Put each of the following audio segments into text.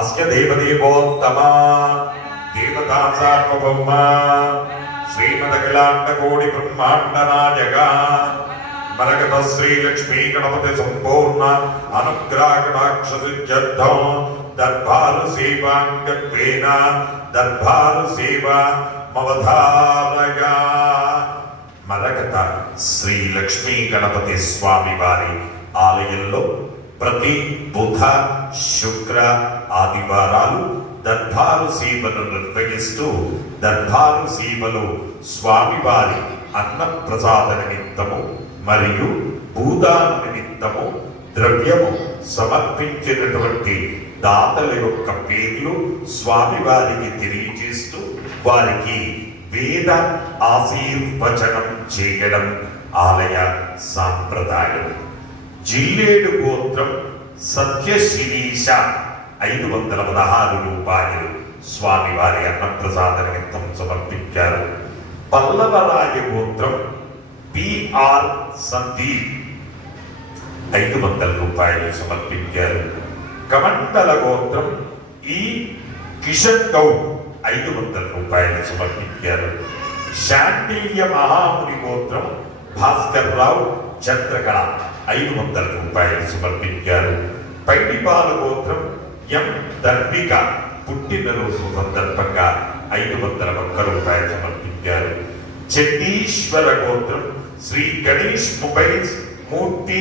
अस्य देवदेवोत्तमा देवता सार्वभौमा श्रीमदखिलाण्डकोटि ब्रह्माण्ड नायका मरकत श्री लक्ष्मी गणपति संपूर्ण अनुग्रह कटाक्ष सिद्ध्यर्थं दरबार सेवांगत्वेन दरबार सेवा मवधारया मरकत श्री लक्ष्मी गणपति स्वामी वारी आलयंलो प्रति बुध शुक्र आदिवारालु दरबार సేవలు నిర్వహిస్తూ దర్బారు సేవలో స్వామివారి అన్న ప్రసాద నిమిత్తము మరియు భూదాన నిమిత్తము ద్రవ్యము సమర్పించినటువంటి దాతల యొక్క పేర్లు స్వామివారికి తెలియజేస్తూ వారికి వేద ఆశీర్వచనం చేయడం ఆలయ సాంప్రదాయం. జిల్లేడు గోత్రం సత్యశిరీష 516 రూపాయలు స్వామివారి అన్నప్రసాద నిమిత్తం సమర్పించారు. పల్లవరాయ గోత్రం పిఆర్ సందీప్ 500 రూపాయలు సమర్పించారు. కమండల గోత్రం ఈ కిషన్ గౌడ్ 500 రూపాయలు సమర్పించారు. శాండిల్య మహాముని గోత్రం భాస్కర్ రావు చంద్రకళ 500 రూపాయలు సమర్పించారు. పైడిపాల గోత్రం ఎం ధర్మిక పుట్టినరోజు సందర్భంగా 501 రూపాయలు సమర్పించారు. చెన్నీశ్వర గోత్రం Shri Ganesh mobiles Murthy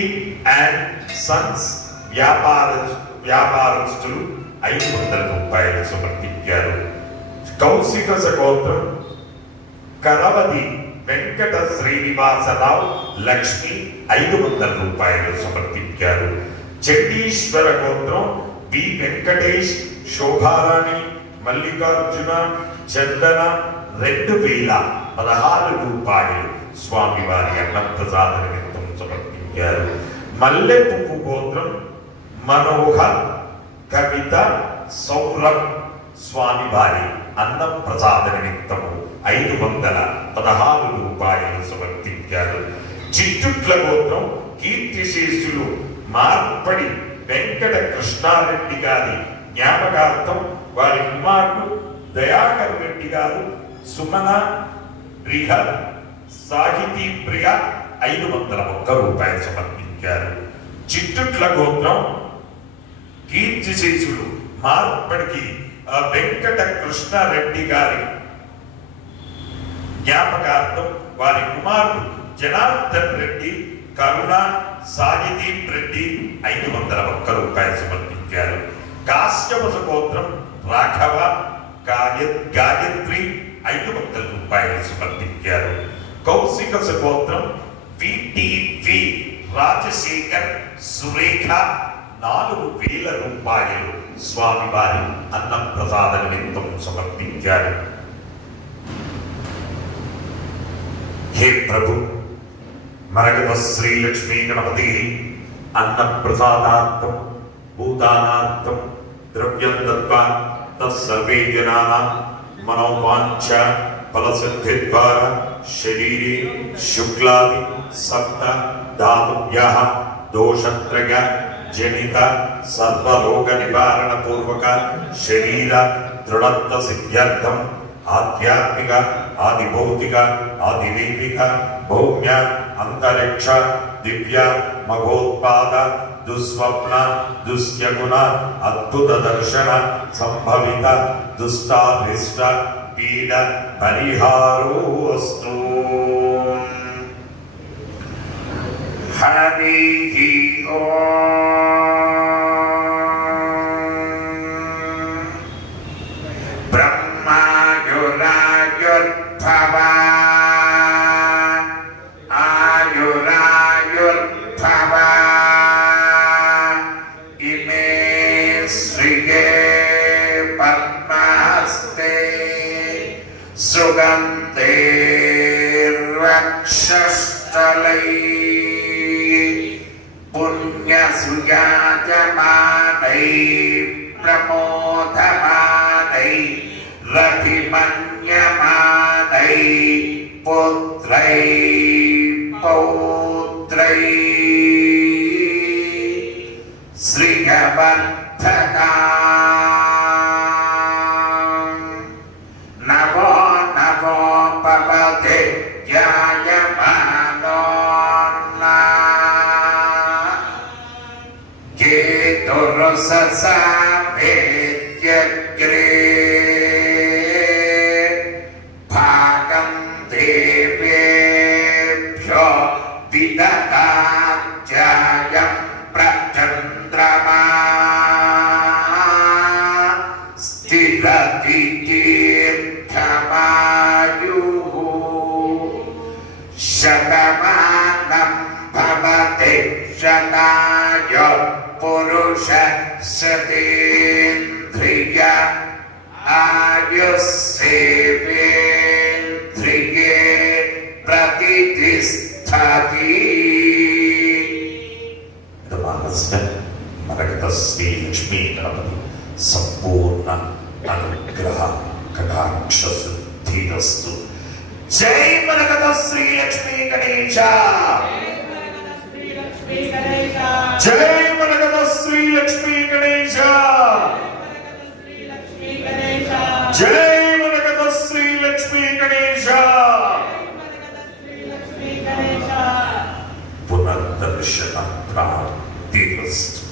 and sons వ్యాపారస్తులు 500 రూపాయలు సమర్పించారు. కౌశికస గోత్రం కరవది వెంకట శ్రీనివాసరావు లక్ష్మి 500 రూపాయలు సమర్పించారు. చెన్నీశ్వర గోత్రం బి వెంకటేష్ శోభారాణి మల్లికార్జున చందన 2016 రూపాయలు స్వామివారి అన్నప్రసాద నిమిత్తం సమర్పించారు. మల్లె పువ్వు గోత్రం మనోహర్ కవిత సౌరభ్ స్వామివారి అన్నప్రసాద నిమిత్తము 516 రూపాయలు సమర్పించారు. చిట్టుట్ల గోత్రం కీర్తిశేషులు మార్పడి వెంకట కృష్ణారెడ్డి గారి జ్ఞాపకార్థం వారి కుమారుడు దయాకర్ రెడ్డి గారు సుమన రిహ సాహితీ ప్రియ 501 రూపాయలు సమర్పించారు. చిట్టుట్ల గోత్రం కీర్తిశేషులు మార్పడికి వెంకట కృష్ణారెడ్డి గారి జ్ఞాపకార్థం వారి కుమారుడు జనార్దన్ రెడ్డి కరుణ సాహిదీప్ రెడ్డి 501 రూపాయలు సమర్పించారు. కాశ్యపస గోత్రం రాఘవ గాయత్రి 500 రూపాయలు సమర్పించారు. కౌశికస గోత్రం విటివి రాజశేఖర్ సురేఖ 4000 రూపాయలు స్వామివారి అన్నప్రసాద నిమిత్తం సమర్పించారు. हे प्रभु मरकत श्री लक्ष्मी गणपति अन्न प्रसादार्थम भूदानार्थम द्रव्यं दत्त्वा तत्सर्वे जनाः मनोवांछ फलसिद्धिद्वारा शरीरे शुक्लादि सप्त धातुभ्यः दोषत्रय जनित सर्वरोग निवारण पूर्वक शरीर दृढ़त्व सिद्ध्यर्थम आध्यात्मिक आदिभौतिक आदिदैविक भौम्य अंतरिक्ष दिव्य मघोत्पाद दुस्वप्न दुष्यगुण अद्भुत दर्शन संभवित दुष्टाभिष्ट पीड परिहारोऽस्तु. हरिः ओम्. आयुरायुर्भव इमे श्रिये पद्महस्ते सुगन्धे वक्षस्थलै पुण्यसुयाजमानै प्रमोदमानै रतिमन्यमानै पुत्रै पौत्रै श्रियवर्धका सामेत्यग्रे भागं देवेभ्यो विददात्यायं प्रचन्द्रमा स्थिरति तीर्थमायुः शतमानं भवति शताय पुरुषः शतेन्द्रिय आयुस्सेवेन्द्रिये प्रतिष्ठति. मरकत श्री लक्ष्मी गणपति संपूर्ण अनुग्रह कटाक्ष सिद्धिरस्तु. जय मरकत श्री लक्ष्मी गणेश. जय मरकत श्री लक्ष्मी गणेश. जय मरकत श्री लक्ष्मी गणेश. पुनर्दर्शन प्राप्तिरस्तु.